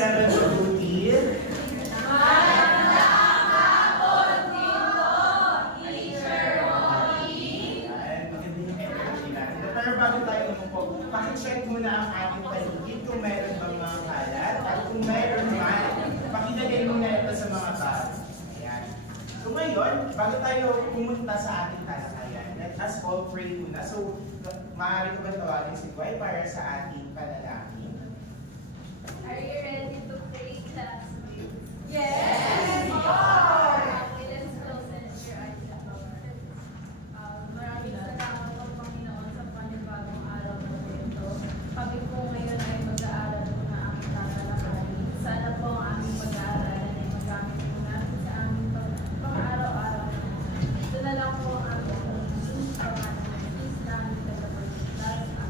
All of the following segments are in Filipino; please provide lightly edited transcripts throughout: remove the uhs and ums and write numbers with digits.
Magandang hapon din po, Teacher Molly. Magandang energy natin. Pero bago tayo umupo, pakicheck muna ang ating paligid kung mayroon bang mga kalat. At kung mayroon man, pakilagay muna ito sa mga bag. Ayan. So ngayon, bago tayo pumunta sa ating talakayan, let us all pray muna. So, maaari ko ba tawagin si Guy para sa ating panalangin? Are you ready to pray, classmates? Yes, Lord! Okay, let's close and your eyes and Lord. Maraming salamat po, Panginoon, sa panibagong araw na ito. Kami po ngayon ay mag-aaral po na aming tatalakayin. Sana po ang aming pag-aaralan ay magamit po natin sa aming pang-araw-araw. Ito na lang po ang aming pangalan. Please namin tagapagpapalala.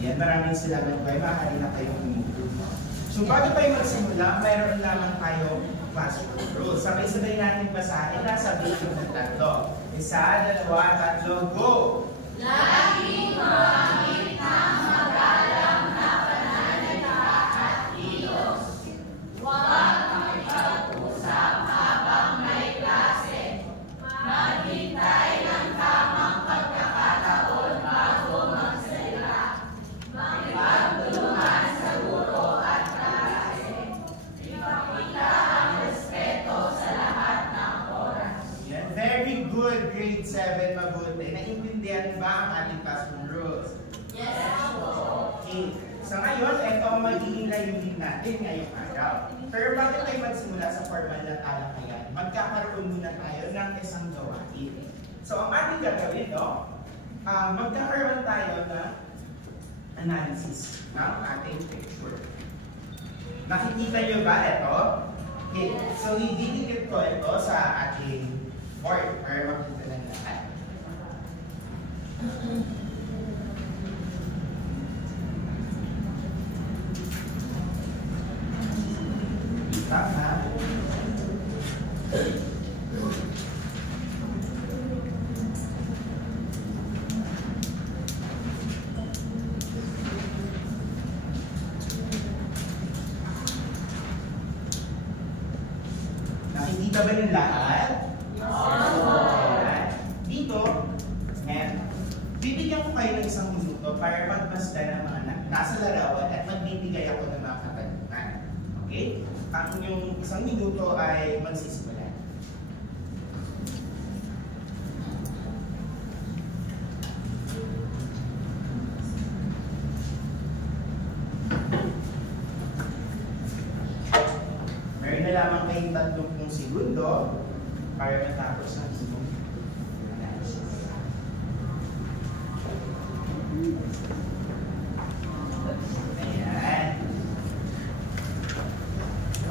Ayan, maraming salamat po. Maaari na kayong umupo. So bago tayo magsimula, mayroon lamang tayong classroom rules. Sabay-sabay natin basahin. Nasa video ng tatlo. Isa, dalawa, tatlo, go! Laging mamit ng magalang na pananalita at kilos. Huwag makipag-usap habang may klase. Maghintay ng tamang pagkakataon bago magsalita. Makipagtulungan sa guro at klase. Ipakita ang respeto sa lahat ng oras. Yan. Very good, grade 7, mabuti. Naintindihan ba ang ating classroom rules? Yes, po. Okay. Sa ngayon, ito ang magiging layunin natin ngayong araw. Pero bago tayo magsimula sa formal na talakayan, magkakaroon muna tayo ng isang gawain. So, ang ating gagawin, magkakaroon tayo ng analysis ng ating picture. Nakikita nyo ba ito? Okay. So, ididikit ko ito sa ating board para makita ng lahat. Tama. Nakikita ba ng lahat? Ayan. Dito, and bibigyan ko kayo ng isang minuto para magbasta ng mga nasa larawan at magbibigay ako ng mga katanungan. Okay? Ang inyong isang minuto ay magsisimula. Meron na lamang kayong 30 segundo para matapos ang inyong analysis. Ayan.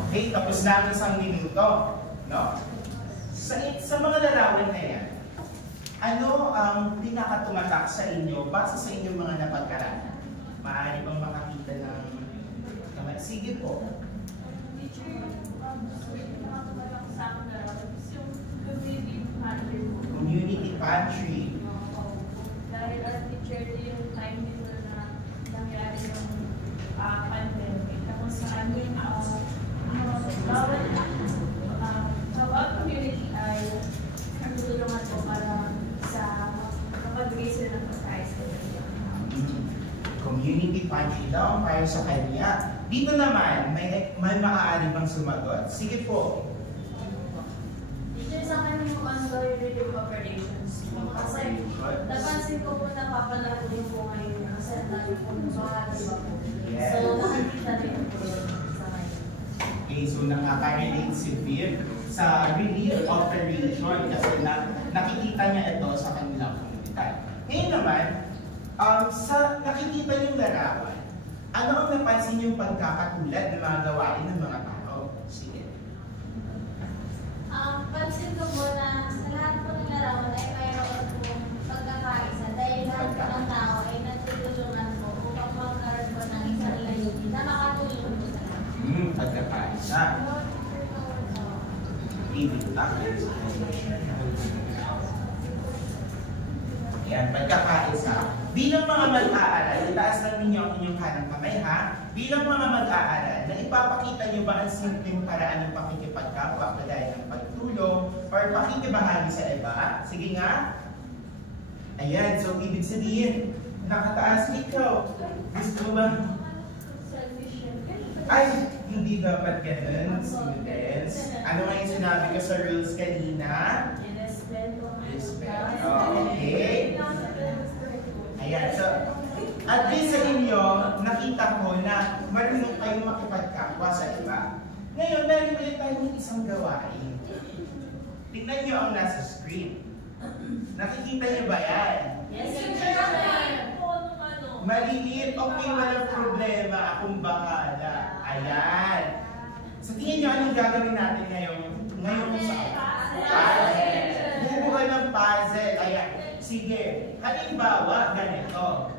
Okay, tapos na ang isang minuto. No? Sa mga larawan na yan, ano ang pinakatumatak sa inyo base sa inyong mga napagkaraan? Maaari bang makakita ng kamay? Sige po. Community pantry. Dahil our teacher yung time nito na nangyari yung pandemic. Tapos sa aming bawat community ay nagtutulungan po para sa kapagbigay sila ng pagkain sa kanila. Community pantry daw para sa kanya. Dito naman, may maaari bang sumagot? Sige po. Teacher, sa akin yung ongoing relief operations po. Kasi napansin ko po napapalaki din po ngayon kasi dahil po bahagi ba po. Yes. So, nakikita din po yun sa ngayon. Okay, so nakaka-relate si Viv sa relief operation kasi nakikita niya ito sa kanilang komunidad. Ngayon naman, sa nakikita niyong larawan, ano ang napansin niyong pagkakatulad ng mga gawain ng mga tao? Sige. Pansin ko po na sa lahat po ng larawan ay mayroon po pagkakaisa dahil lahat po ng tao ay nagtutulungan po upang magkaroon po ng isang layunin na makatulong po sa lahat. Pagkakaisa. Ibig Yan, pagkakaisa. Bilang mga mag-aaral, itaas lang ninyo ang inyong kanang kamay, ha? bilang mga mag-aaral, na ipapakita nyo ba ang simpleng paraan ng pakikipagkapwa kagaya ng pagtulong or pakikibahagi sa iba? Sige nga. Ayan, so ibig sabihin, nakataas ikaw. Gusto mo ba? Ay, hindi dapat ganun, students. Ano nga yung sinabi ko sa rules kanina? Respect. Okay. Ayan, so, at least sa inyo, nakita ko na marunong kayong makipagkapwa sa iba. Ngayon, meron ulit tayong isang gawain. Tignan nyo ang nasa screen. Nakikita nyo ba yan? Yes, sir. Maliit, okay, walang problema. Akong bahala. Ayan. Sa tingin nyo, anong gagawin natin ngayon? Ngayon sa puzzle. Bubuhay ng puzzle. Ayan. Sige. Halimbawa, ganito.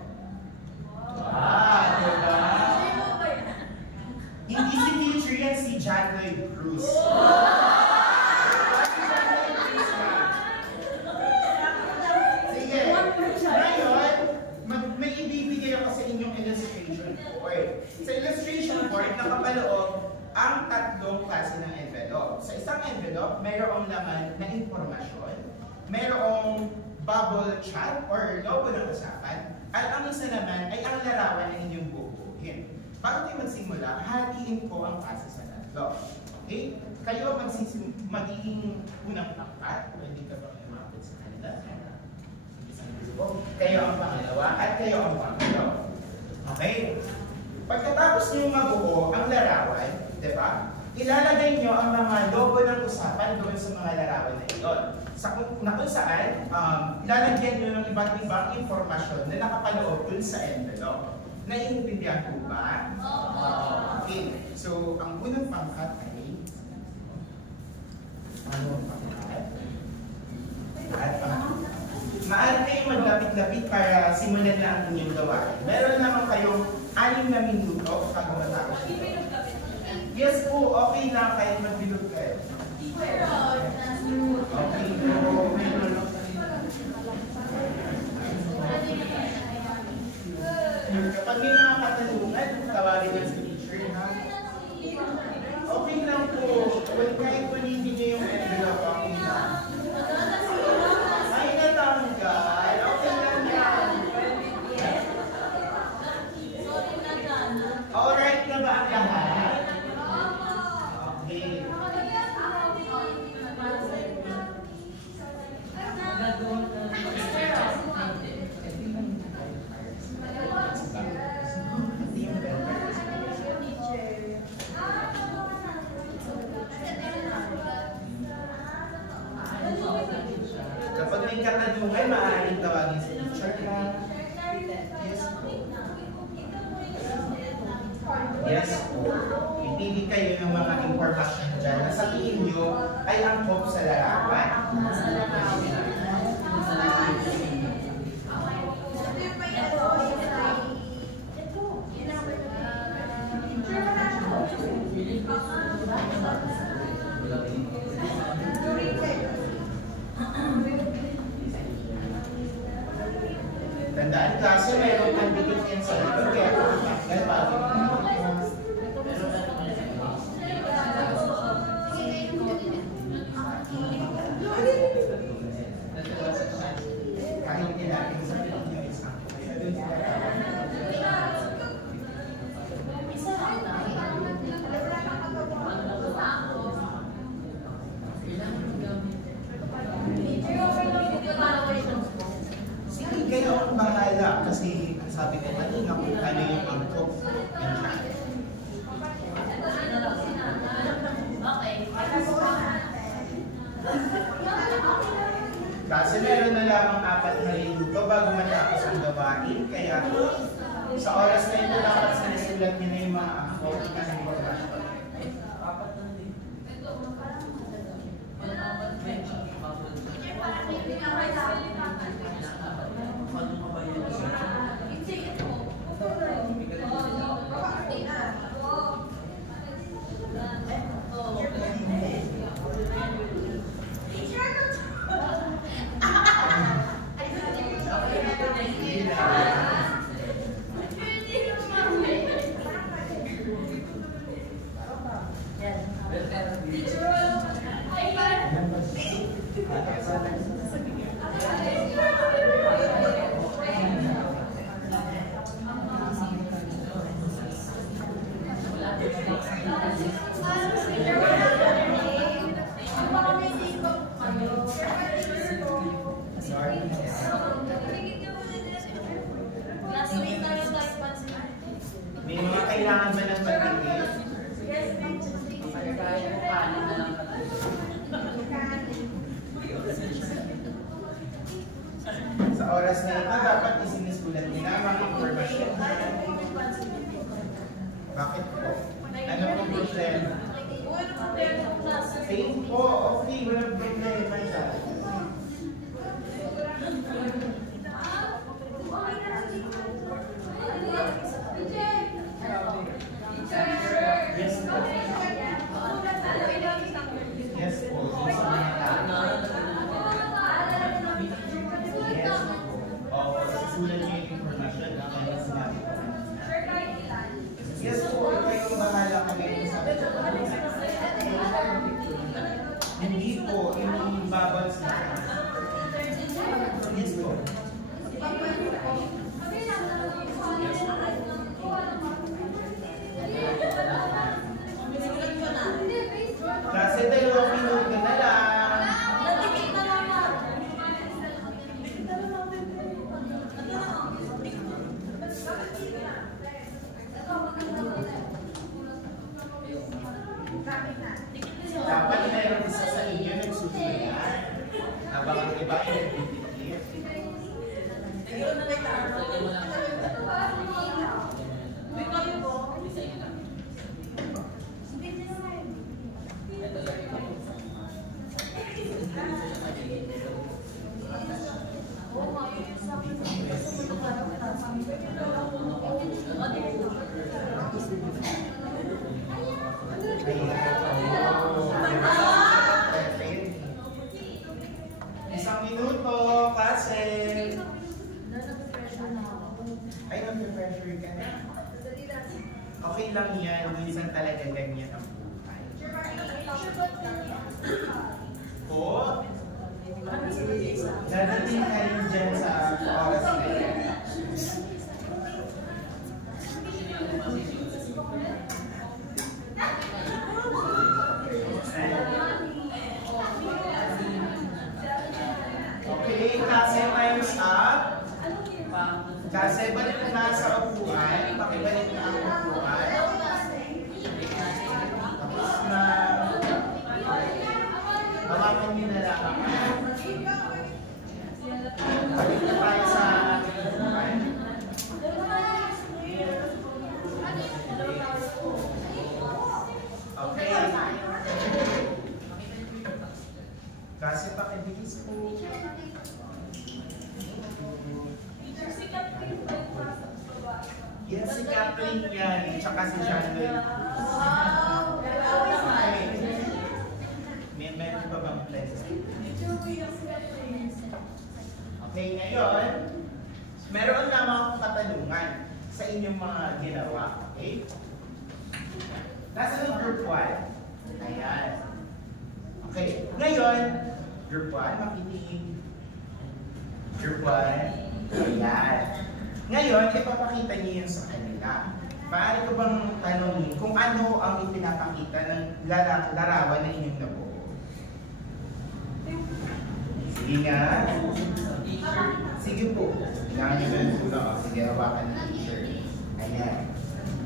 Diba? Hindi si teacher yan, si John Lloyd Cruz. Sige. Ngayon, may ibibigay ako sa inyong illustration board. Sa illustration board, nakapaloob ang tatlong klase ng envelope. Sa isang envelope, mayroong laman na informasyon, mayroong bubble chat or logo ng usapan, at ang isa naman ay ang larawan na inyong bubuhin. Bago tayo magsimula, hatiin ko ang klase sa tatlo. Okay? Kayo magiging unang pangkat, pwede ka bang lumapit sa kanila? Kayo ang pangalawa at kayo ang pangatlo. Okay? Pagkatapos nyo mabuo ang larawan, di ba? Ilalagay nyo ang mga logo ng usapan doon sa mga larawan na iyon. Na kung saan, ilalagyan nyo ng iba't ibang informasyon na nakapaloob dun sa envelope. Naiintindihan po ba? Okay. So, ang unang pangkat ay ano ang pangkat? At maaari kayong maglapit-lapit para simulan na ang inyong gawain. Meron naman kayong 6 na minuto bago matapos ito. Yes po, okay lang kahit magbilog kayo. Okay po, meron. Kapag may mga katanungan, tawagin lang sa teacher, ha? Okay lang po. Kung kahit kulitin niyo yung envelope, okay lang. Ay, natanggal. Okay lang yan. Alright na ba ang lahat? Okay. Kapag may katanungan, maaaring tawagin sa teacher na. Yes po. Yes po. Ipili kayo ng mga information dyan na sa tingin nyo ay angkop sa larawan. Tandaan klase, mayroong pandikit yan sa ito. Kaya pakakal bago. Kahit nilagin sa Pilipinas. Sige, kayo ang bahala kasi sabi ko kanina kung ano yung angkop ng chat. Kasi meron na lamang 4 na minuto bago matapos ang gawain, kaya sa oras na ito dapat sinisulat niyo na yung mga angkop na informasyon. May mga kailangan ba ng pagtigil? Sa oras na ito, dapat isiniskulan nila ang mga informasyon. Bakit po? Ano pong problema? Same po, okay, walang problema siya. Yes po. Yes po. Yes po. Oo, susulat niyo yung informasyon na kaya sinabi ko. Yes po, kayo bahala kami sa hindi po, yung babals na. Yes po. Kasi 2 minuto na lang. Dapat mayroon isa sa inyo nagsusulat. Habang ang iba ay nagtitikip. Isang minuto, klase. Ay, nag-pressure ka na. Okay lang yan. Minsan talaga ganyan ang buhay. Po? Dadating ka rin dyan sa oras na yan. Okay, klase times up. Kasi balik na sa upuan. Pakibalik na ang upuan. Tapos na hawakan niyo na lang. Balik na tayo sa ating upuan. Okay. Kasi pakibilis po. Yes, si Kathleen yan. Tsaka si John Lloyd. Meron pa bang place? Okay, ngayon, meron naman akong katanungan sa inyong mga ginawa. Okay? Nasa ng group 1. Ayan. Okay, ngayon, group 1, makinig. Group 1. Ayan. Ngayon, ipapakita niyo yun sa kanila. Maaari ko bang tanongin kung ano ang ipinapakita ng larawan na inyong nabuo? Sige nga. Sige po. Kailangan nyo na tulong. Sige, hawakan ng teacher. Ayan.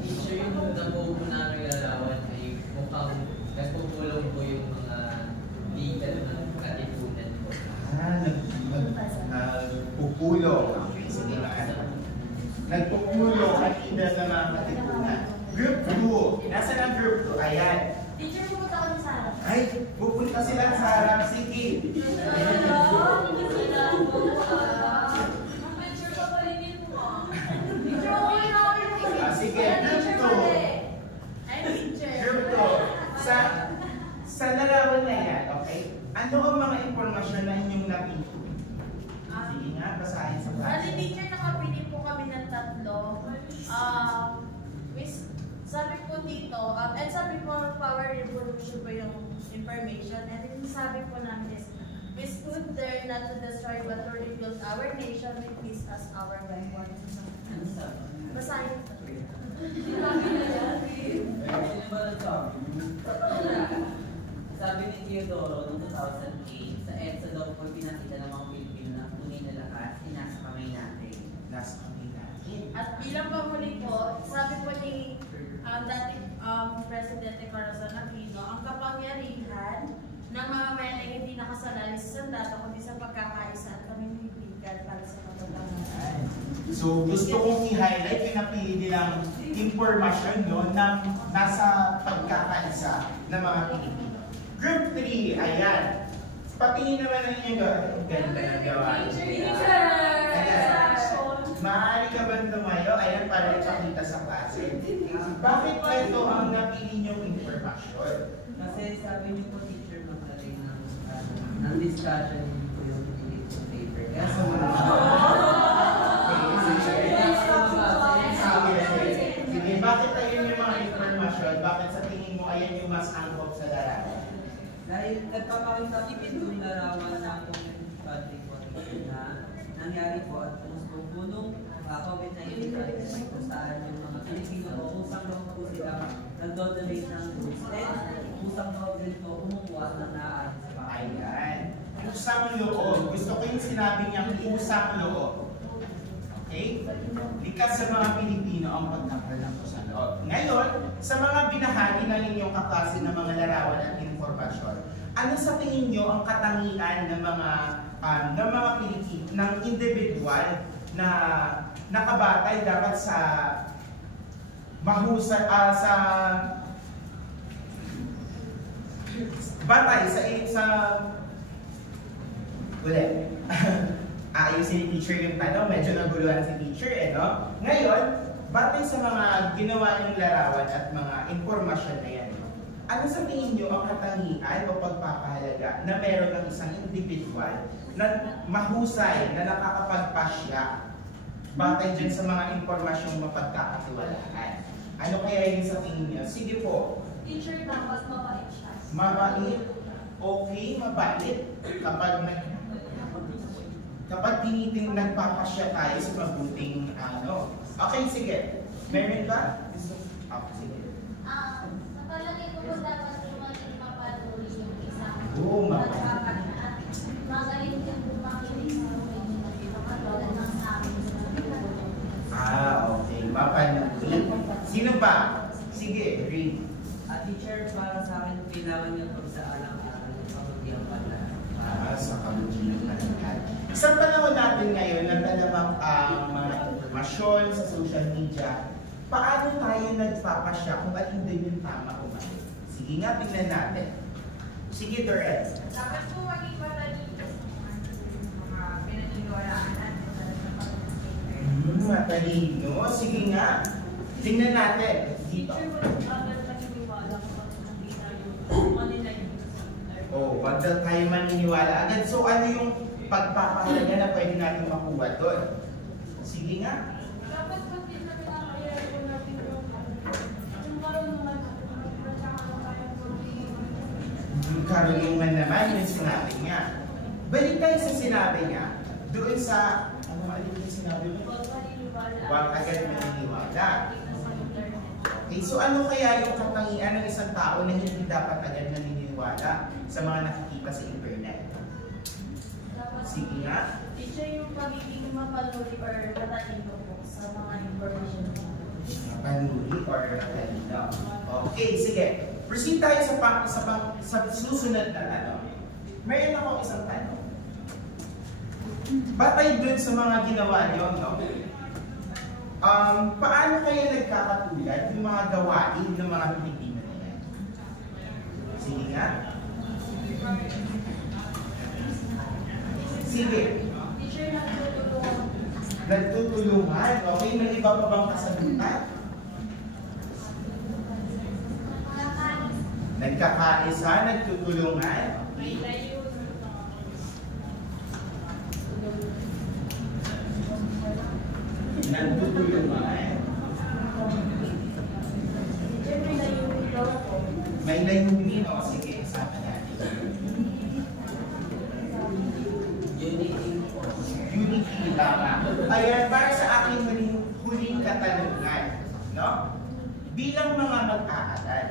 Teacher, yung nabuo po namin larawan ay mukhang nagpupulong po yung mga legal ng katipunan po. Nagpupulong. Okay, sige nga. Nagpupulong at ina ng mga katipunan. Group 2. Nasaan ang group 2? Ayan. Teacher, pumunta kami sa harap. Ay, pupunta sila sa harap. Sige. Sige, group 2. Group 2. Sa larawan na yan, okay? Ano ang mga impormasyon na inyong napito? Sige nga, basahin sa Bali, klase. teacher, nakapili po kami ng 3. Sabi po dito, and sabi po, power revolution po yung information. And then sabi po namin is, We stood there not to destroy but to rebuild our nation with peace as our weapon. Basahin. Sino ba nagsabi? Sabi ni Teodoro noong 2008, sa EDSA daw po pinakita ng mga Pilipino na tunay na lakas, nasa kamay natin. Nasa kamay natin. At bilang pamuli po, sabi po ni dating Presidente Corazon Aquino, ang kapangyarihan ng mga mayan ay hindi nakasalalay sa sandata kundi sa pagkakaisa at pamimigbigan para sa kapatagan. So gusto kong i-highlight yung napili nilang impormasyon no, ng nasa pagkakaisa ng mga Pilipino. Group 3, ayan. Patingin naman ang inyong ganda na gawa. Ayan. Maaari ka ba tumayo? Ayan, para ipakita sa klase. Bakit ito ang napili niyong informasyon? Kasi sabi niyo po, teacher, maglalagay ng discussion po yung paper. Kaya sa mga... Sige, bakit ayun yung mga informasyon? Bakit sa tingin mo ayan yung mas angkop sa larawan? Dahil nagpapakita po yung larawan na itong country po na nangyari po at punong COVID-19 crisis kung saan yung mga Pilipino po usang loob po sila nag-donate ng goods and usang loob din po umukuha ng naan sa bahay. Ayan. Usang loob. Gusto ko yung sinabi niyang usang loob. Okay? Likas sa mga Pilipino ang pagkakalang ko sa loob. Ngayon, sa mga binahagi ng inyong kaklase ng mga larawan at informasyon, ano sa tingin niyo ang katangian ng mga Pilipino, ng individual na nakabatay dapat sa mahusay, sa batay sa ulit. Ayusin ni teacher yung tanong, medyo naguluhan si teacher, no? Ngayon, batay sa mga ginawa niyong larawan at mga impormasyon na yan, ano sa tingin niyo ang katangian o pagpapahalaga na meron ng isang individual na mahusay, na nakakapagpasya batay dyan sa mga impormasyong mapagkakatiwalaan? Ano kaya yun sa tingin niyo? Sige po. Teacher, dapat mabait siya. Mabait. Okay, mabait. Kapag nagpapasya tayo sa mabuting ano. Okay, sige. Meron ba? Okay, sige. Sa palagay ko po dapat yung maging mapatuloy yung isang Mapapasya. at magaling din po makinig sa mga kapatulad ng sa amin. Okay. Mapanuli. Sino ba? Sige, read. Teacher, para sa akin, kailangan niyo pagsaalang-alang ng pamagiyang pala. Sa kamutin ng kanilad. Sa panahon natin ngayon, nagdalawang mga informasyon sa social media, paano tayo nagpapasya kung alin din yung tama o mali? Sige nga, tingnan natin. Sige, Dorel. Dapat po maging matalino sa mga pinaniniwalaan natin sa pag-paper. Matalino. Sige nga. Tingnan natin. Dito. Agad naniniwala kapag nakita yung manila yung Wag daw tayo maniniwala agad. So, ano yung pagpapahalaga na pwede natin makuha doon? Sige nga. dapat pag din na pinakayari ko natin yung marunungan at saka kaya po Yung karunungan naman yung sinabi niya. Balik tayo sa sinabi niya. Doon sa, ano alin yung sinabi mo? Huwag agad maniniwala. Okay, so ano kaya yung katangian ng isang tao na hindi dapat agad naniniwala sa mga nakikita sa internet? Sige nga. Teacher, yung pagiging mapaluri or matalino po sa mga information. Panuli or matalino. Okay, sige. Proceed tayo sa susunod na tanong. Mayroon ako isang tanong. Batay dun sa mga ginawa niyo, no? Paano kaya nagkakatulad yung mga gawain ng mga Pilipino na yan? Sige nga. Sige. Teacher, nagtutulungan. Nagtutulungan. Okay, may iba pa bang kasagutan? Nagkakaisa, nagtutulungan. may layo. Nagtutulungan. Teacher, may layunin daw po. May layunin. O, sige, sama natin. mag-aaral.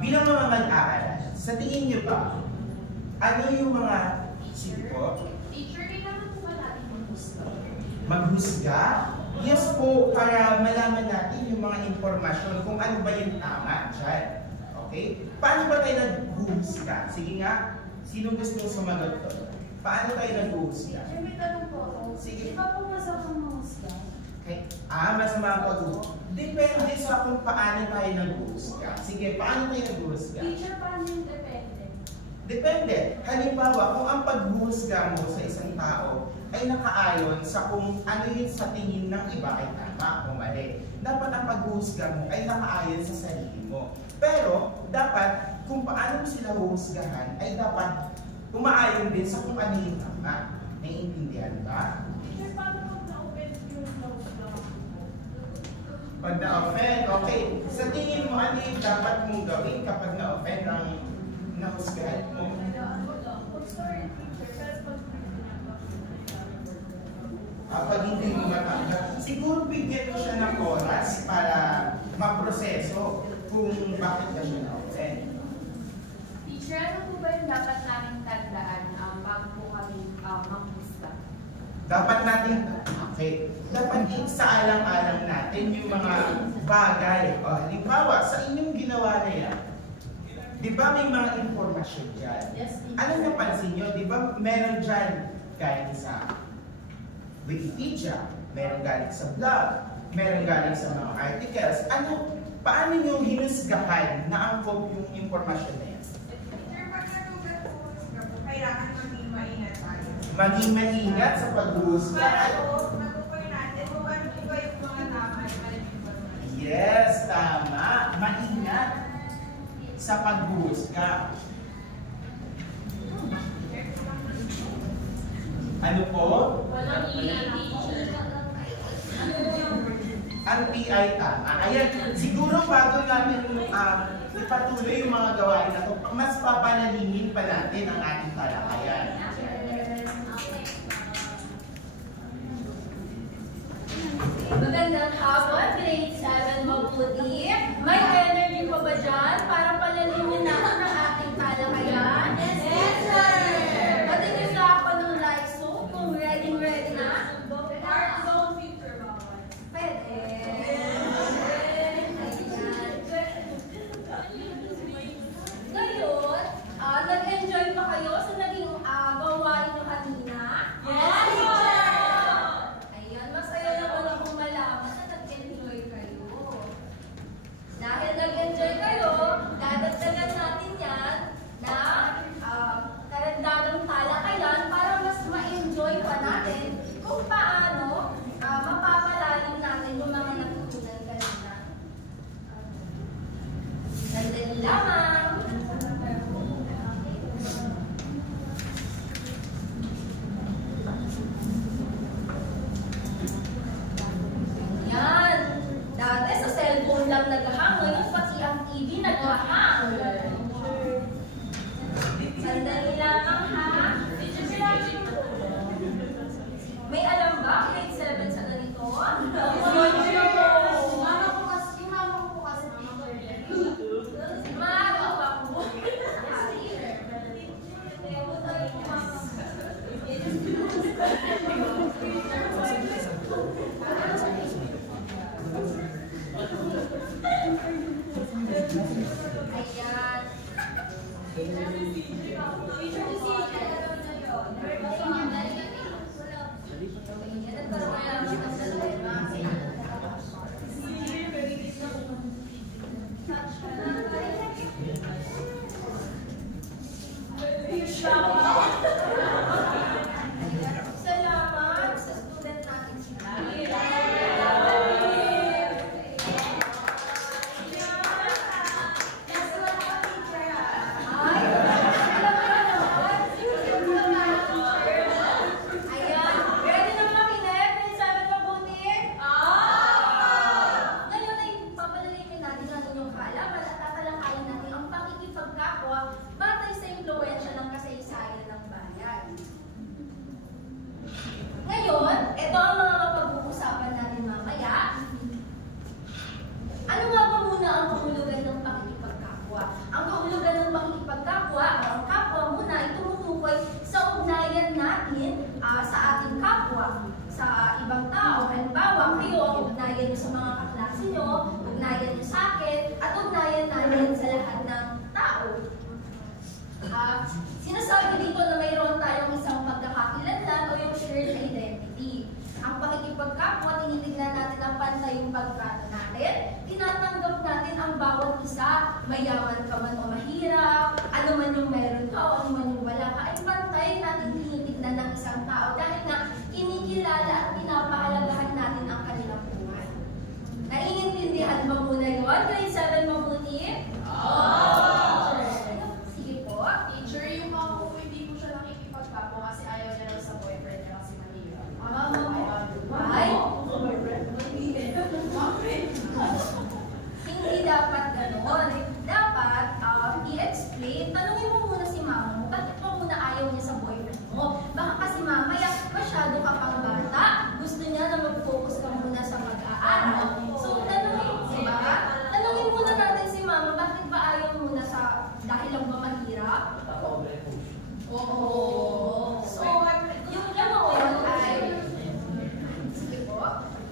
Bilang mga mag-aaral, sa tingin niyo ba, ano yung mga sige po? Teacher, kailangan po ba natin maghusga? Maghusga? Yes po, para malaman natin yung mga impormasyon kung ano ba yung tama dyan. Okay? Paano ba tayo naghuhusga? Sige nga, sinong gusto yung sumagot to? Paano tayo naghuhusga? Teacher, may tanong po ako. Sige. Di ba po masamang mahusga? Okay. Masama ang pag-huhusga. Depende sa kung paano tayo naghuhusga. Sige, paano tayo naghuhusga? Teacher, paano yung depende? Depende. Halimbawa, kung ang paghuhusga mo sa isang tao ay nakaayon sa kung ano yun sa tingin ng iba ay tama o mali. Dapat ang paghuhusga mo ay nakaayon sa sarili mo. Pero, dapat, kung paano mo sila huhusgahan, ay dapat umaayon din sa kung ano yung tama. Naiintindihan ba? Teacher, paano pag na-open yung mahusga? Pag na-offend, okay. Sa tingin mo, ano yung dapat mong gawin kapag na-offend ang nahusgahan mo? Sorry, teacher, pero Pag hindi mo matanggap, siguro bigyan mo siya ng oras para maproseso kung bakit ka siya na-offend. Teacher, ano po ba yung dapat namin tandaan bago po kami maghusga? Dapat natin, okay, dapat isaalang-alang natin yung mga bagay. O, halimbawa, sa inyong ginawa na yan, di ba may mga informasyon dyan? Yes, teacher. Ano napansin nyo? Di ba meron dyan galing sa Wikipedia, meron galing sa blog, meron galing sa mga articles. Ano, paano nyo hinusgahan na angkop yung informasyon na yan? Teacher, pag nalugat po, kailangan maging maingat tayo. Maging maingat sa paghuhusga. Para po, matukoy natin kung ano po ba yung mga tama at maling information. Yes, tama. Maingat sa paghuhusga. Ano po? Walang teacher. Ang PI tama. Ayan, siguro bago natin ipatuloy yung mga gawain na ito, mas papanalingin pa natin ang ating talakayan. Magandang hapon, grade 7 mabuti. May energy pa ba dyan para palalimin natin ang ating talakayan? Yes, sir! Patingin na ako ng live soap kung ready na. Art zone future bawal. Pwede. Ngayon, nag-enjoy ba kayo sa naging pakikipagkapwa, tinitignan natin ang pantay yung pagtrato natin, tinatanggap natin ang bawat isa, mayaman ka man o mahirap, ano man yung meron ka o ano man yung wala ka, ay pantay natin tinitignan ng isang tao dahil nga kinikilala at pinapahalagahan natin ang kanilang buhay. Naiintindihan ba muna yun? Grade 7 mabuti? Sige po. Teacher, yung mga kung hindi ko siya nakikipagkapo kasi ayaw niya lang sa boyfriend niya kasi manira. Ay, hindi dapat gano'n. Dapat i-explain. Tanungin mo muna si mama mo, bakit pa muna ayaw niya sa boyfriend mo? Baka kasi mamaya masyado ka pang bata. Gusto niya na mag-focus ka muna sa pag-aaral. So, tanungin muna natin si mama, bakit ba ayaw muna sa, dahil lang ba mahirap? Oo. So, yung ganoon ay, sige po.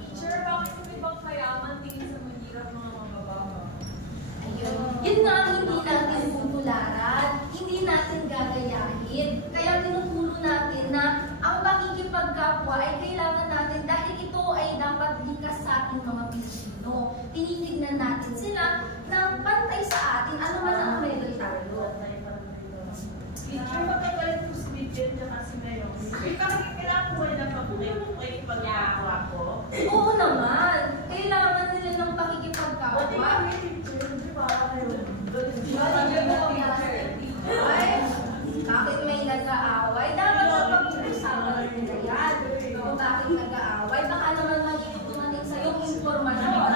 Teacher, bakit yung ibang mayaman tingin sa mahirap mga mababa? Ayun. Yun nga ang hindi natin tutularan, hindi natin gagayahin. Kaya tinuturo natin na ang pakikipagkapwa ay kailangan natin dahil ito ay dapat likas sa ating mga Pilipino. Tinitignan natin sila na pantay sa atin, ano man ang meron tayo. Teacher, magkakalit po si Vivian niya kasi ngayon. Kailangan ko na pakikipagkakwa ko. Oo naman, kailangan nila ng pakikipagkapwa. Ay, bakit may nag-aaway? Dapat na pag-usapan nila yan. Kung bakit nag-aaway, baka naman magiging tumating sa yung informasyon.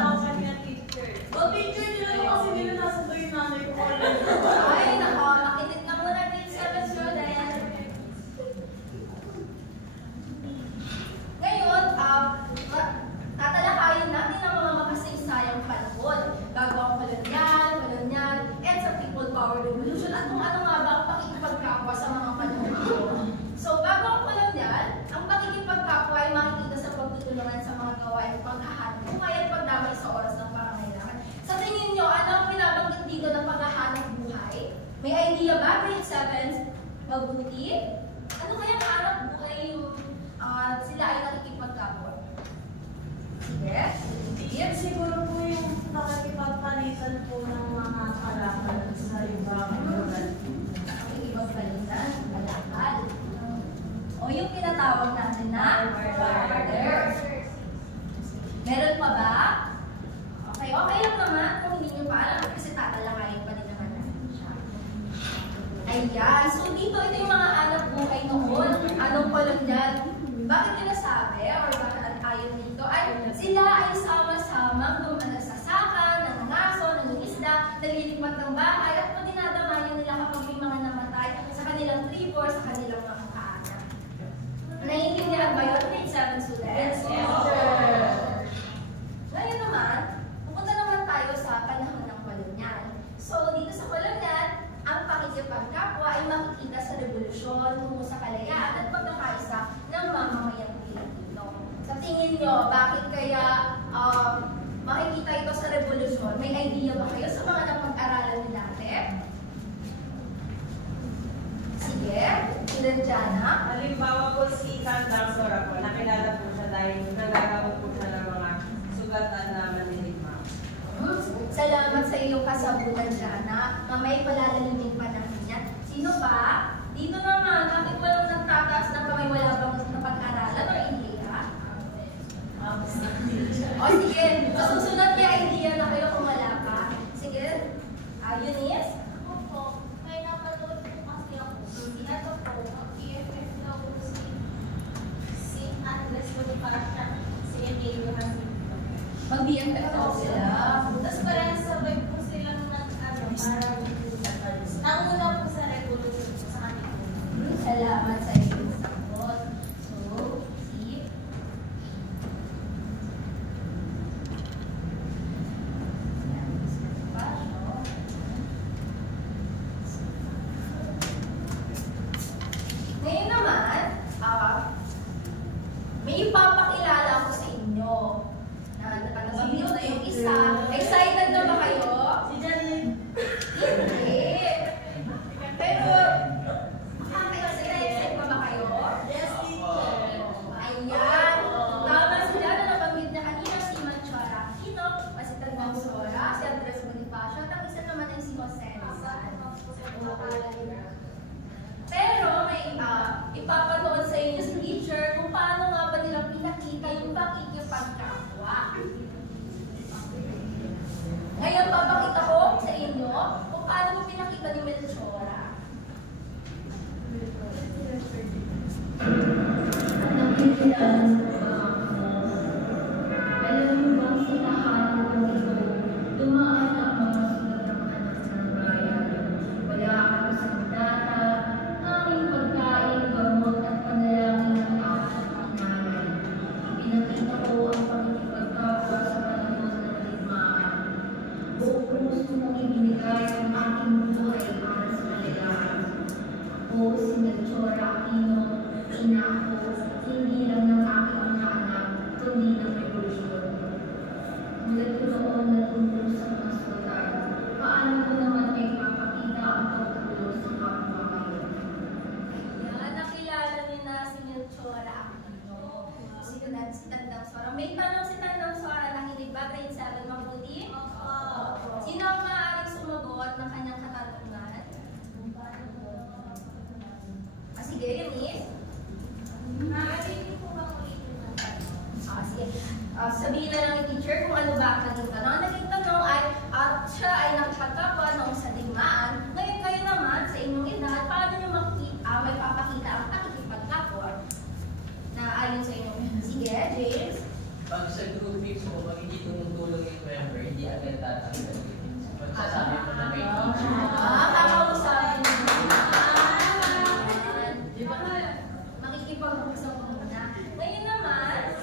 Teacher, nila yung kasi nila nasa yung nanay ko. Ay, nako, makinig ka muna grade 7 student. Ngayon, tatalakayin natin ang mga makasaysayang panahon. Bago ang kolonyal, and sa people power revolution, at kung ano nga ba ang pakikipagkapwa sa mga panahon ito. So, bago ang kolonyal, ang pakikipagkapwa ay makikita sa pagtutulungan sa mga gawain paghahanap buhay at pagdamay sa oras ng pangangailangan. Sa tingin nyo, ano ang pinabanggit dito ng paghahanap buhay? May idea ba, grade 7? Mabuti? Ano kayang hanap buhay yung sila ay nakikipagkapwa? Sige? Yan siguro po yung nakikipagpalitan po ng mga kalakal sa ibang lugar. Nakikipagpalitan, kalakal. O yung tinatawag natin na barter. Meron pa ba? Okay lang naman kung hindi nyo pa alam kasi tatalakayin pa din naman natin siya. Ayan, so dito ito yung mga anak buhay noon. Anong kolonyal? Bakit nila sabi or bakit ayaw dito? Ay, sila ay sama-sama nagsasaka, nangangaso, nangingisda, naglilipat ng bahay at pag dinadamayan nila kapag may mga namatay sa kanilang tribor, sa kanilang mga kaanak. Naiintindihan ba yun? Grade 7 students? Yes, sir. Ngayon naman, pupunta naman tayo sa panahon ng kolonyal. So, dito sa kolonyal, ang pakikipagkapwa ay makikita sa revolusyon, tungo sa kalayaan at pagkakaisa ng mamamayang Pilipino. Sa tingin nyo, bakit kaya makikita ito sa revolusyon? May idea ba kayo sa mga napag-aralan ni natin? Sige, Diana. Halimbawa po si Kandang Sora po, nakilala po siya dahil nagagamot po siya ng mga sugatan na maniligma. Salamat sa iyong kasabutan, Diana. Mamay palalaliming pa namin yan. Sino pa? Dito naman, bakit walang nagtataas ng kamay, wala bang napag-aralan o idea? O sige, sa susunod may idea na kayo kung wala pa. Sige, Eunice? Ako po, may napanood po kasi ako. Ito po, ang PFF daw po si Andres Bonifacio, si Emilio Jacinto. Mag-BFF daw sila. Tapos parang sabay po silang parang nanguna po sa revolution po sa kanila. Salamat sa iyong sagot. So, si ngayon naman, may ipapakilala ako sa inyo. Nakapag-mute na yung isa. Excited na ba kayo? Si Janine. Hindi. Pero, excited pa ba Gaya ng aking buhay para sa kaligayahan. O si Melchor Aquino, ina ko, hindi lang ng aking mga anak, kundi ng revolusyon. Mula ko noon natungkol sa maswatan, paano ko naman ay papakita ang pagtulong sa kapwa ngayon? Yan, nakilala niyo na si Melchor Aquino. Si Tandang Sora. May tanong si Tandang Sora, nakinig ba? Grade 7, mabuti? Sino ang maaaring sumagot ng kanyang katanungan? Sige, Eunice. Maaari po ba ulitin ang tanong? Sige. Sabihin na lang ni teacher kung ano ba ang naging tanong. Ang naging tanong ay, siya ay nakipagkapwa noong sa digmaan. Ngayon kayo naman, sa inyong edad, paano nyo may papakita ang pakikipagkapwa na ayon sa inyong edad? Sige, James. Pag sa group mix mo, magiging tumutulong yung member, hindi agad tatanggal. Pagsasabi mo na may teacher. Kakausapin mo. Makikipag-usap mo muna. Ngayon naman,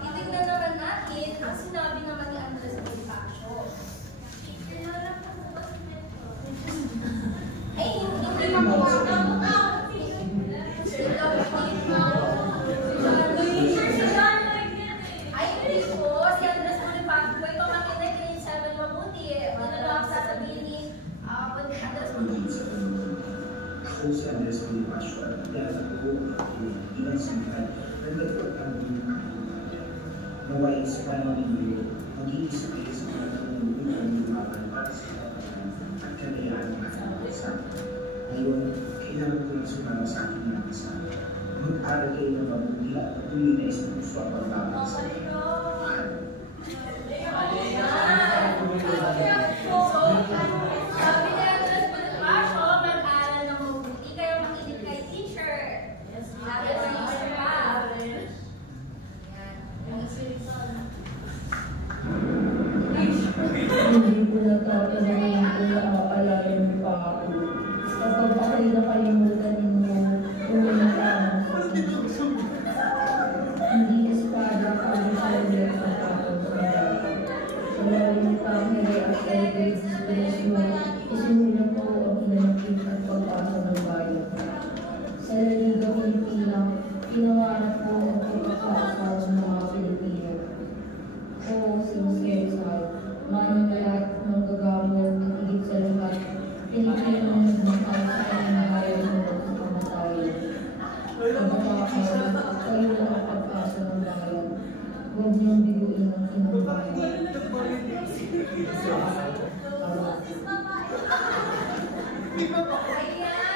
titignan naman natin ang sinabi naman ni Andres Bonifacio. Ay, hindi pa po ay, hindi po. Si Andres Bonifacio, ito makinig grade 7 mabuti. Ano lang ang sasabihin ni Andres Bonifacio? Ako si Andres Bonifacio at nagdala ko ang ilang sinihan na nagpagtanggol ng aking naway sa panahon ninyo, mag-iisa kayo sa mga tumulong ng lumaban para sa kapatid at kalayaan ng aking bansa. Ngayon, kailangan ko lang sumama sa aking mga kasama. Mag-aral kayo ng mabuti at patuloy na isang gusto ang paglaban sa akin. Sabi ni Andres Bonifacio, mag-aral ng mabuti kayo makinig kay teacher. Sabi sa teacher ka. Hindi ko natatanungin kung naaalala niyo pa ako. Kapag ako'y nakalimutan ninyo, umilang lamang sa puso. Hindi espada ang ulit ang tapos sa dati. Sa lalim pang hiray at kaibig sa inspirasyon, isinulang ko ang inanapit at pag-asa ng bayan. Sa Laliga Pilipina, pinawanap ko ang pagkakaasawa ng mga Pilipino. O sincere manunulat, manggagamot, at higit sa lahat, Pilipino na nagmahal sa kanyang bayan hanggang sa kamatayan. Pagkakasal, kayo na ang pag-asa ng bayan. Huwag niyong biguin ang inang bayan. Ayan,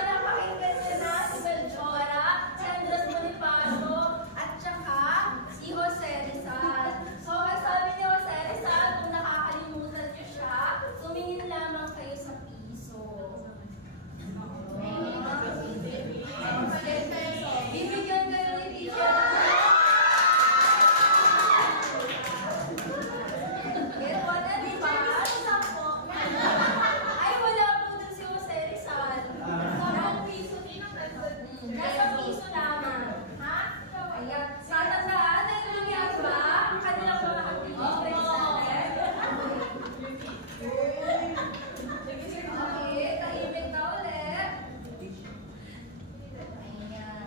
napakinggan niyo na si Melchora, si Andres Bonifacio, at saka si Jose Rizal. So, ang sabi ni Jose Rizal, kung nakakalimutan niyo siya, tumingin lamang kayo sa piso. Bibigyan kayo ni teacher. Get what? Di ba? Ay, wala po dun si Jose Rizal. Nasa piso lamang. Ha? Ayan. Tatandaan na yung nangyari ba? Kanilang mga activities. Okay, tahimik na ulit. Ayan.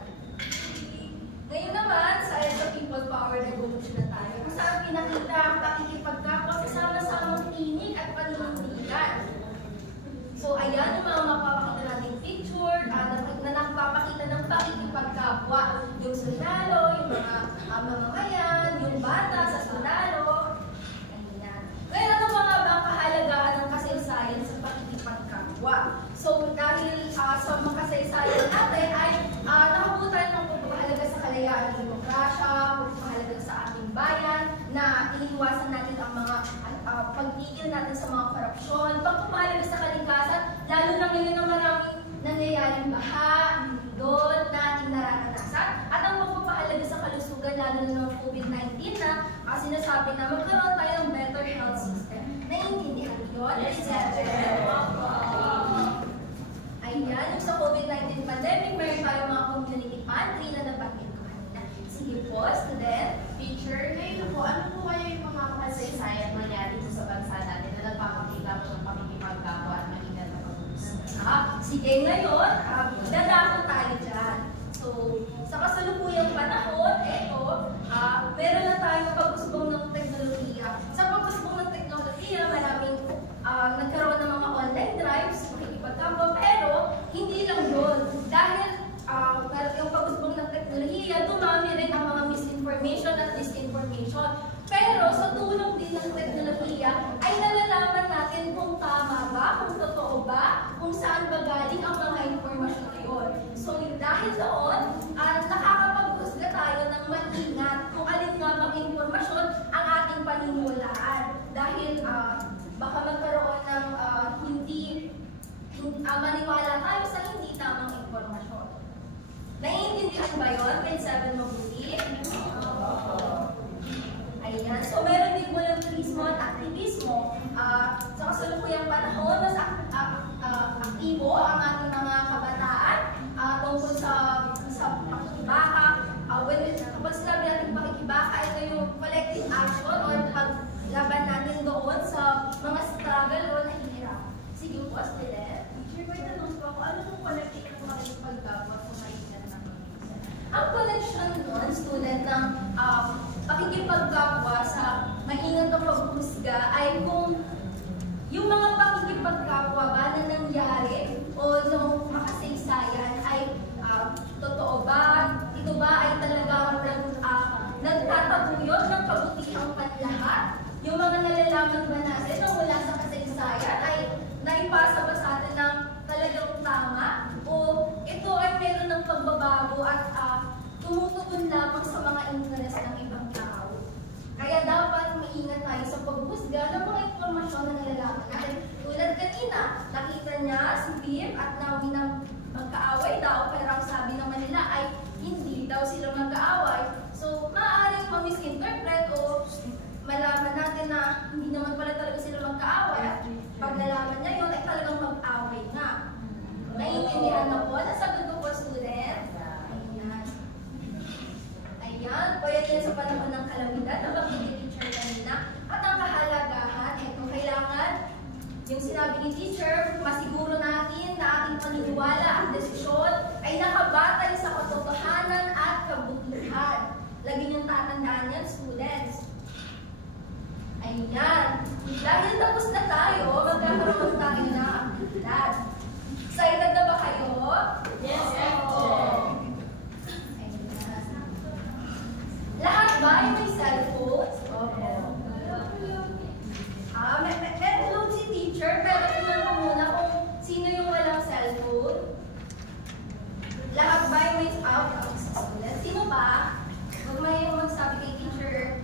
Ngayon naman, sa People Power Revolution na tayo. Kung saan pinakita ang pakikipagkapwa sa sama-samang tinig at paninindigan. So, ayan yung mga mapapakita nating picture na nagpapakita ng pakikipagkapwa. Yung sundalo, yung mga mamamayan, yung bata sa sundalo. Ayan. Ngayon, ano mga ba ang kahalagahan ng kasaysayan sa pakikipagkapwa? So, dahil sa mga kasaysayan natin ay nakabutan ng pagpapahalaga sa kalayaan ng demokrasya, pagpapahalaga sa ating bayan, na iniiwasan natin ang mga pagtigil natin sa mga korupsyon, pagpapahalaga sa kalikasan, lalo na ngayon na maraming nangyayaring baha, doon na ating nararanasan, at ang pagpapahalaga sa kalusugan, lalo na ng COVID-19 na sinasabi na magkaroon tayo ng better health system. Naiintindihan yun? Ayan, yung sa COVID-19 pandemic, meron tayong mga community pantry na nabanggit ko kanina. Sige po, student. Teacher, ngayon po, ano po kaya yung mga kasaysayan nangyari po sa bansa natin na nagpapakita po ng pakikipagkapwa information. Pero sa tulong din ng teknolohiya, ay nalalaman natin kung tama ba, kung totoo ba, kung saan ba galing ang mga informasyon na yun. So dahil doon, nakakapag-husga tayo ng mag-ingat kung alin nga bang informasyon ang ating paniniwalaan. Dahil baka magkaroon ng maniwala tayo sa hindi tamang informasyon. Naiintindihan ba yun? Page 7 mabuti? Ayan. So, meron din volunteerismo at aktivismo. Sa kasalukuyang panahon, mas aktibo ang ating mga kabataan tungkol sa pakikibaka. Kapag sinabi natin pakikibaka, ito yung collective action or paglaban natin doon sa mga struggle o nahihirap. Sige po, student. Teacher, may tanong po ako, ano yung collective ng pakikipagkapwa sa kaibigan ng pamilya? Ang connection doon, student, ng pakikipagkapwa sa maingat na paghusga ay kung yung mga pakikipagkapwa ba na nangyari o nung makasaysayan ay totoo ba? Ito ba ay talagang nagtataguyod ng kabutihang panlahat? Yung mga nalalaman ba natin na mula sa kasaysayan ay naipasa ba sa atin ng talagang tama? O ito ay meron ng pagbabago at tumutugon lamang sa mga interes ng ibang tao? Kaya dapat maingat tayo sa paghusga ng mga informasyon na nalalaman natin. Tulad kanina, nakita niya si Viv at Naomi na magkaaway daw, pero ang sabi naman nila ay hindi daw sila magkaaway. So, maaaring ma-misinterpret o malaman natin na hindi naman pala talaga sila magkaaway at pag nalaman niya yun ay talagang mag-away nga. Naiintindihan na po? Nasagot ko po, student? Ayan, po yan sa panahon ng kalamidad na mag-teacher kanina. At ang kahalagahan, ito, kailangan yung sinabi ni teacher, masiguro natin na ating paniniwala at desisyon ay nakabatay sa katotohanan at kabutihan. Lagi niyong tatandaan yan, students. Ayan. Dahil tapos na tayo, magkakaroon tayo ng aktibidad. Excited na ba kayo? Yes, Lahat ba ay may cellphones? Opo. May si teacher, pero tingnan mo muna kung sino yung walang cellphone. Lahat ba ay may student? Sino ba? Huwag may magsabi kay teacher.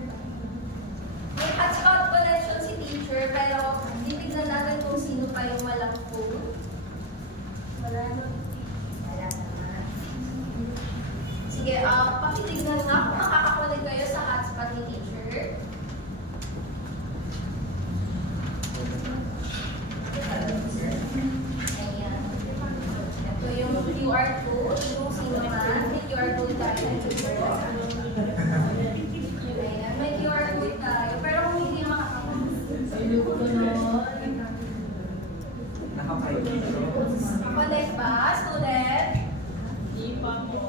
May hotspot connection si teacher, pero titignan natin kung sino pa yung walang phone. Wala naman. Sige, pakitignan nga kung makakakulit kayo sa hotspot ni teacher. Ayan. Ito yung QR code. Kung sino man, may QR code tayo ng teacher. Ayan, may QR code tayo. Pero kung hindi makakakulit. Connect ba, student? Hindi pa po.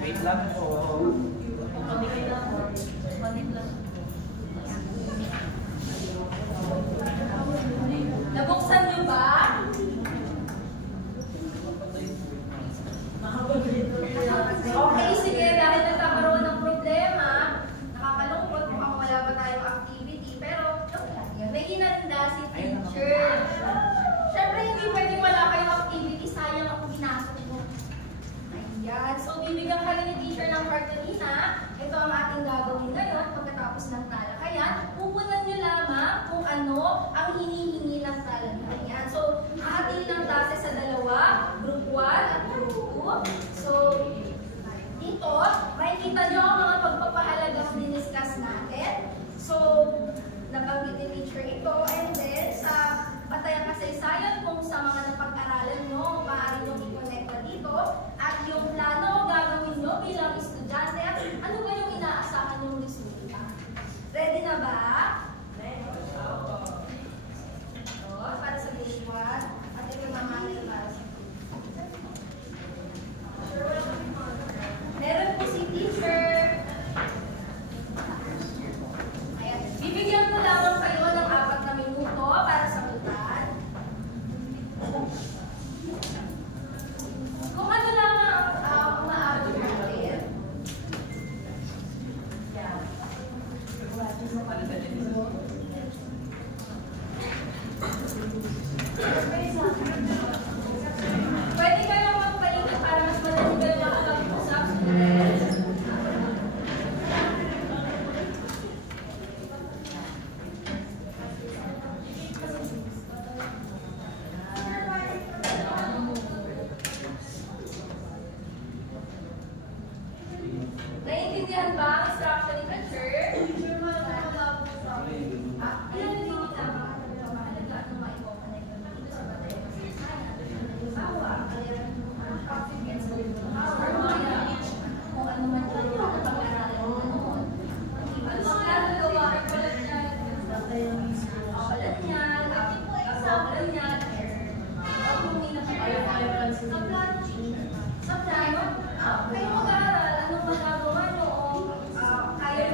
Wait lang po. Nabuksan niyo ba? Okay, sige. Dahil nagkakaroon ng problema, nakakalungkot mukhang wala ba tayong activity. Pero, may hinanda si teacher. Siyempre, hindi pwedeng wala kayong activity. Sayang ang pinasok mo. Ayan. So, bibigyan ka rin ni teacher ng card kanina. Ito ang ating gagawin ngayon pagkatapos ng talakayan. Pupunan nyo lamang kung ano ang hinihingi ng talakayan. So, hahatiin ang klase sa dalawa, group 1 at group 2. So, dito, makikita nyo ang mga pagpapahalagang diniscuss natin. So, nabanggit ni teacher ito. And then, sa Batayang Kasaysayan, kung sa mga napag-aralan nyo, maaari nyo i-connecta dito. At yung plano gagawin nyo bilang estudyante, at ano ba yung inaasahan nyong resulta? Ready na ba? Ready. Ito, para sa grade 1. At ito naman para sa meron po si teacher. Ayan. Bibigyan ko lamang kayo ng 4 na minuto para sagutan. Kung ano lamang ang umaabot natin. Yeah.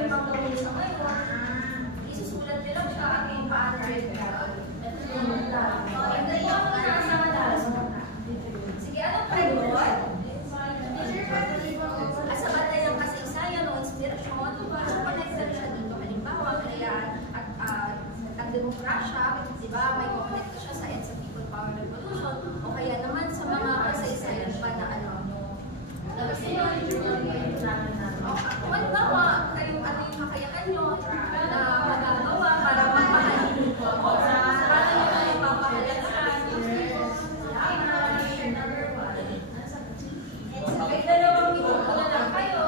pang gawin sa ngayon. Isusulat nila siya at may paano rin ka. Hindi ako nasa madalo. Sige, anong pregot? Sa batay ng kasaysayan o inspirasyon, connected siya dito. Halimbawa, kaya ang demokrasya, di ba, may connect siya sa EDSA People Power Revolution, o kaya naman sa mga kasaysayan pa na ano, halimbawa, kayong ano yung makayakan nyo na magagawa para mapahalin po ako. Para nyo na yung papahalin sa may 2 minuto na lang kayo.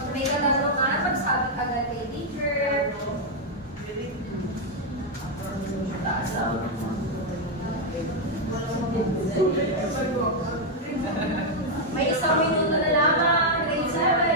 Pag may katanungan, magsabi agad kay teacher. May 1 minuto na lamang, grade 7.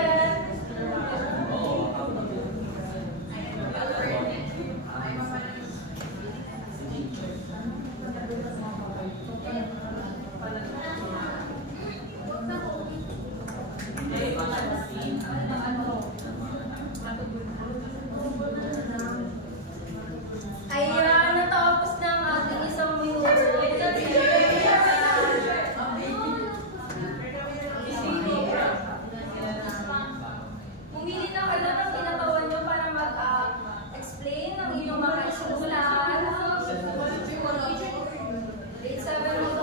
Ayan, natapos na ang ating 1 minuto. Pumili na kayo ng kinatawan nyo para mag-explain ng inyong mga isulat. Grade 7 mo ito.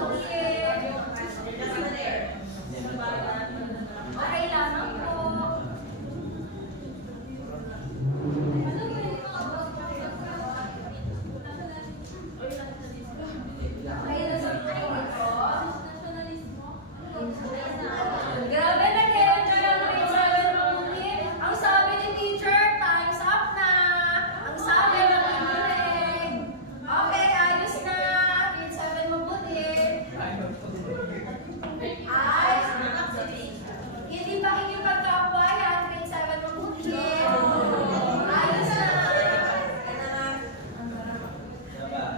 Okay lamang po. Grabe, nag-enjoy ang grade 7 mabuti. Ang sabi ni teacher, time's up na. Ang sabi ng inulig. Okay, ayos na. Grade 7 mabuti. Ay, hindi pa kikipagkaawayan. Grade 7 mabuti. Ayos na.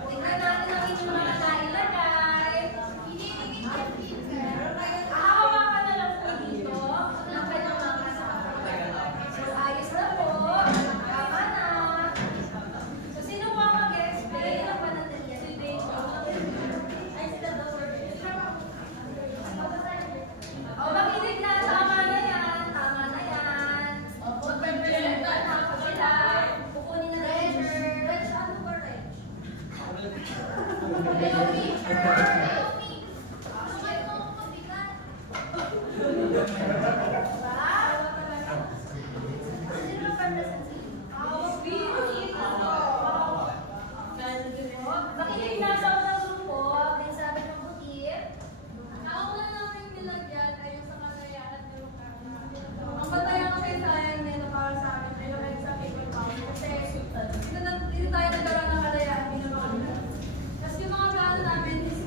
Tingnan natin ang inyong mga nailagay. Hawakan na lang po dito ng kanyang mga kasama. So, ayos na po. Tama na. So, sino po ang mag-explain ng panatilian? Ay, sila daw. O, makinig na. Tama na yan. Tama na yan. Mag-present na po sila. Kukunin na lecture. Lecture, ano ba lecture? Hello, teacher. Hello, me. Sabay mo ako mabigat. Sino ang pag-present? Makinig na sa unang grupo. Grade 7 ng puti. Ang una namin nilagyan ay yung sa kalayaan at demokrasya. Ang batayang kasaysayan nito para sa amin ay yung EDSA People Power. Kasi dito tayo nagkaroon ng kalayaan bilang mga. Tapos yung mga plano namin is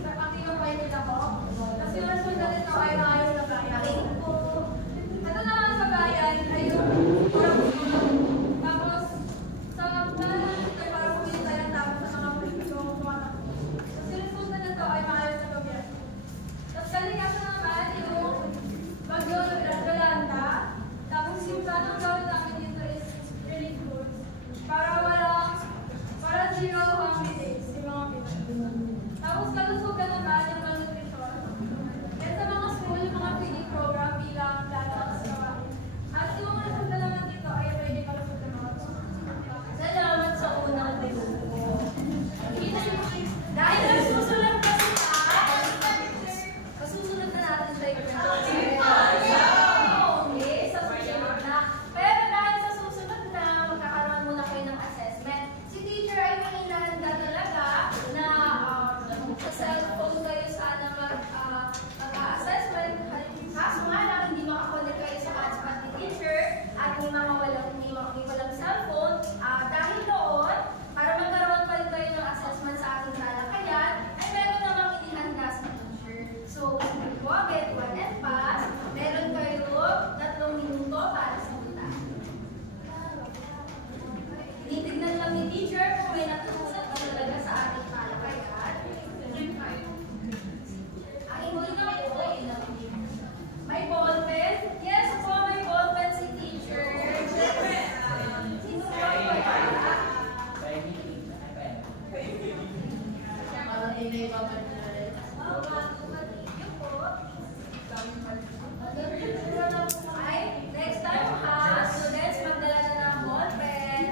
Ay, next time ha, students, magdala na ng ballpen.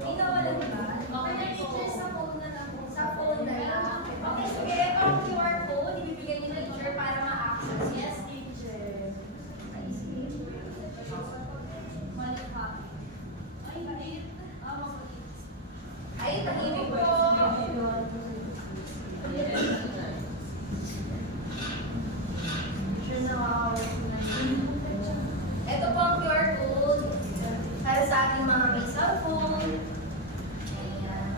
May nawalan ba? Sa phone na lang. Okay, sige, ito ang QR code, ibibigay ni teacher para ma-access. Yes, teacher. Ay, sige. Ay, tahimik po. Ito po ang QR code para sa ating mga may cellphone. Ayan.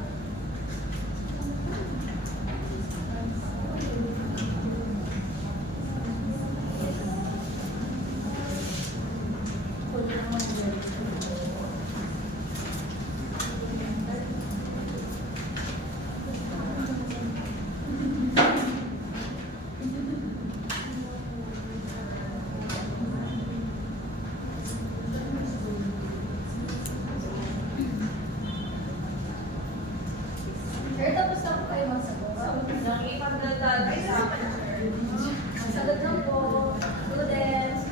Sir, tapos na po kayo magsagot. Magsagot lang po. Students.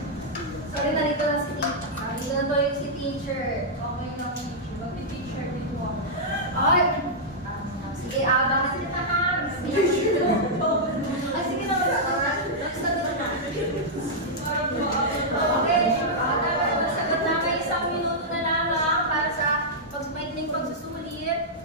Sorry, narito lang si teacher. Narito na po yung si teacher. Okay lang, teacher. Mag-teacher dito ako. Ay! Sige, abang. Sige na ha. Ay, sige na. Magsagot na. Okay. Magsagot na kayo 1 minuto na lamang para sa pagmaikling pagsusulit.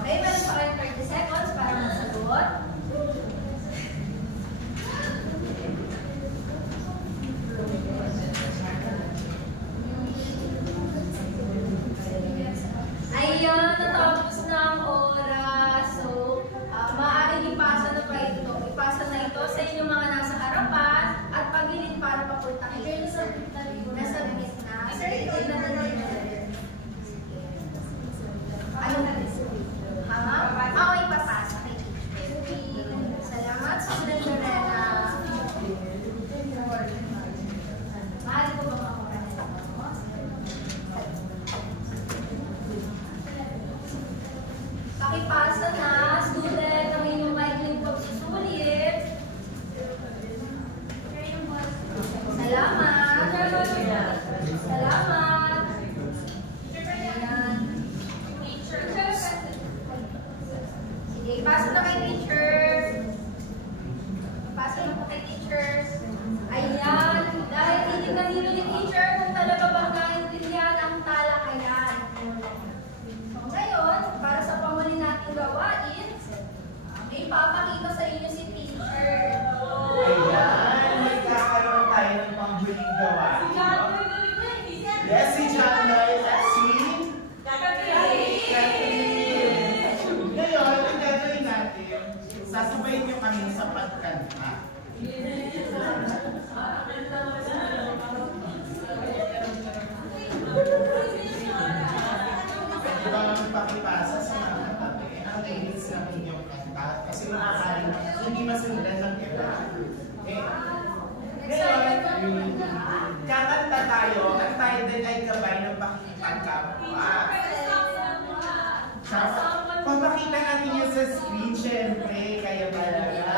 Okay, meron pa kayong 30 seconds para masagot. Ayan, natapos na ang oras. So, maaaring ipasa na pa ito. Ipasa na ito sa inyong mga nasa harapan at pagilid para papuntahin. Nasa gitna. Sir, ito na ano na rin? Mama? Oo, ipapasa kay teacher. Salamat, Student Lorena. Mahal ko ba makuha na ito? Pakipasa na, student, ang inyong maikling pagsusulit. Salamat. Salamat. Ayan. Sige, ipasa na kay teacher. Ipasa na po kay teacher. Ayan. Dahil titignan ni teacher kung talaga bang naintindihan ang talakayan. So ngayon, para sa pamuli nating gawain, may papakita sa inyo si teacher. Ayan, magkakaroon tayo ng panghuling gawain. Yes, si John Lloyd at si Catherine. Ngayon, ang gagawin natin, sasabayin niyo kami sa pagkanta. Diba pakipasa sa mga katabi ang lyrics ng inyong kanta kasi maaaring hindi masundan ng iba. Okay? Ngayon, kakanta tayo. Ang title ay Gabay ng Pakikipagkapwa. Papakita natin yun sa screen, syempre. Kaya talaga.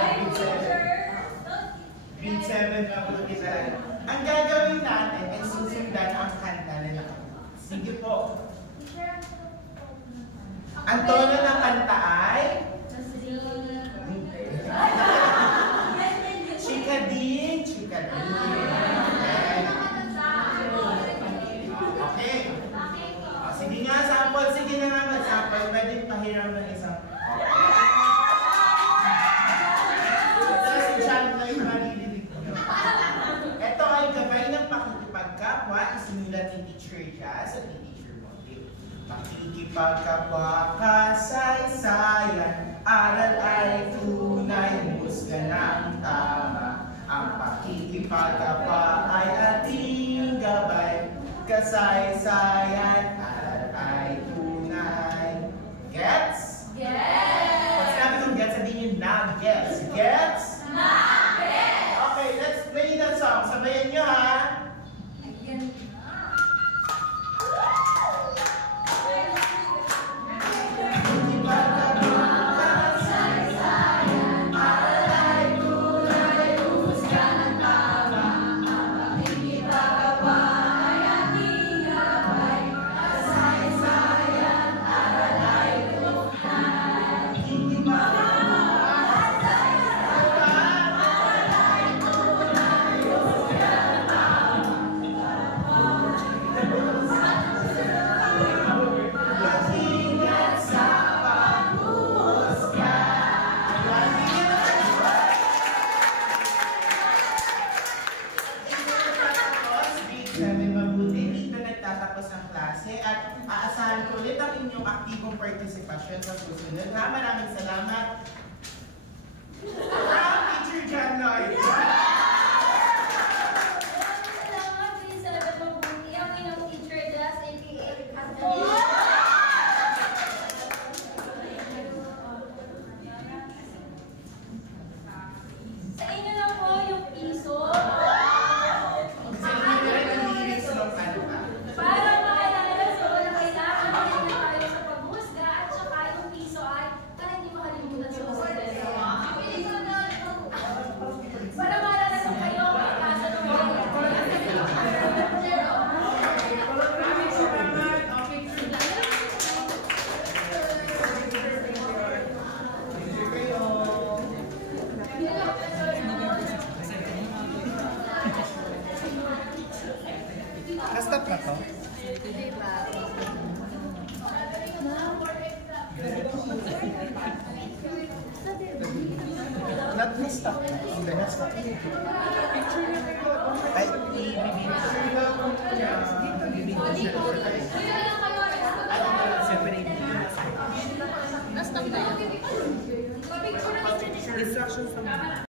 Grade 7 na po talaga. Ang gagawin natin ay susundan ang kanta nila. Sige po. Ang tono ng kanta ay chika din, chika din. Okay. Sige nga, sample. Sige na nga mag-sample. Pwede pahiram ng isang. Ito si John Lloyd maririnig nyo. Ito ay Gabay ng Pakikipagkapwa, isinulat ni Teacher Jazz at Makikipagkapwa, kasaysayan, aral ay tunay, husga ng tama. Ang pakikipagkapwa ay ating gabay, kasaysayan, aral ay tunay. Gets? Yes! Pag sinabi kong gets, sabihin na gets. Gets? Yes! Okay, let's play the song. Sabayan nyo ha. Ayan na. Aasahan ko ulit ang inyong aktibong partisipasyon sa susunod. Maraming salamat. Teacher John Lloyd. Salamat, Miss Elizabeth Mabuti, ang inyong teacher class, aka sa inyo na po yung piso. Para maalala so na kailangan din na tayo sa pagmusga at saka yung piso ay para hindi makalimutan sa susunod. Para maalala sa kayo, kasa ng Na-stop na to? Not na-stop. Hindi na-stop.